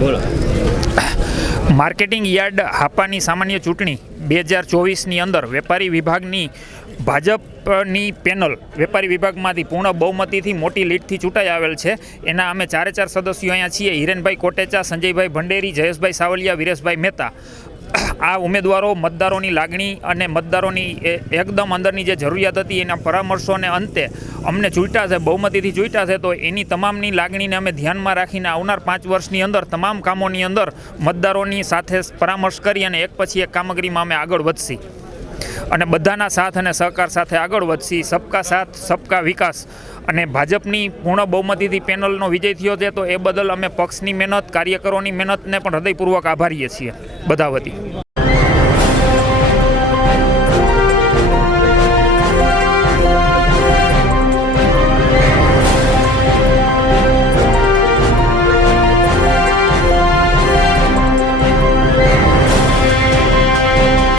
બોલો. Marketing yard હાપાની સામાન્ય ચૂંટણી 2024ની અંદર વેપારી વિભાગની ભાજપની પેનલ વેપારી વિભાગમાંથી પૂર્ણ બહુમતીથી મોટી લીડથી ચૂંટાઈ આવેલ છે. એના અમે 4 સદસ્યો અહીંયા છીએ. હિરેનભાઈ કોટેચા, સંજયભાઈ ભંડેરી, જયેશભાઈ સાવલિયા, વિરેશભાઈ મહેતા. આ ઉમેદવારો મતદારોની લાગણી અને મતદારોની એકદમ અંદરની જે જરૂરિયાત હતી એના પરામર્શોને અંતે અમને ચૂંટ્યા છે, બહુમતીથી ચૂંટ્યા છે. તો એની તમામની લાગણીને અમે ધ્યાનમાં રાખીને આવનાર 5 વર્ષની અંદર તમામ કામોની અંદર મતદારોની સાથે પરામર્શ કરી અને એક પછી એક કામગીરીમાં અમે આગળ વધશી અને બધાના સાથ અને સહકાર સાથે આગળ વધશી. સબકા સાથ સબકા વિકાસ અને ભાજપની પૂર્ણ બહુમતીથી પેનલનો વિજય થયો છે. તો એ બદલ અમે પક્ષની મહેનત, કાર્યકરોની મહેનતને પણ હૃદયપૂર્વક આભારીએ છીએ બધા વતી.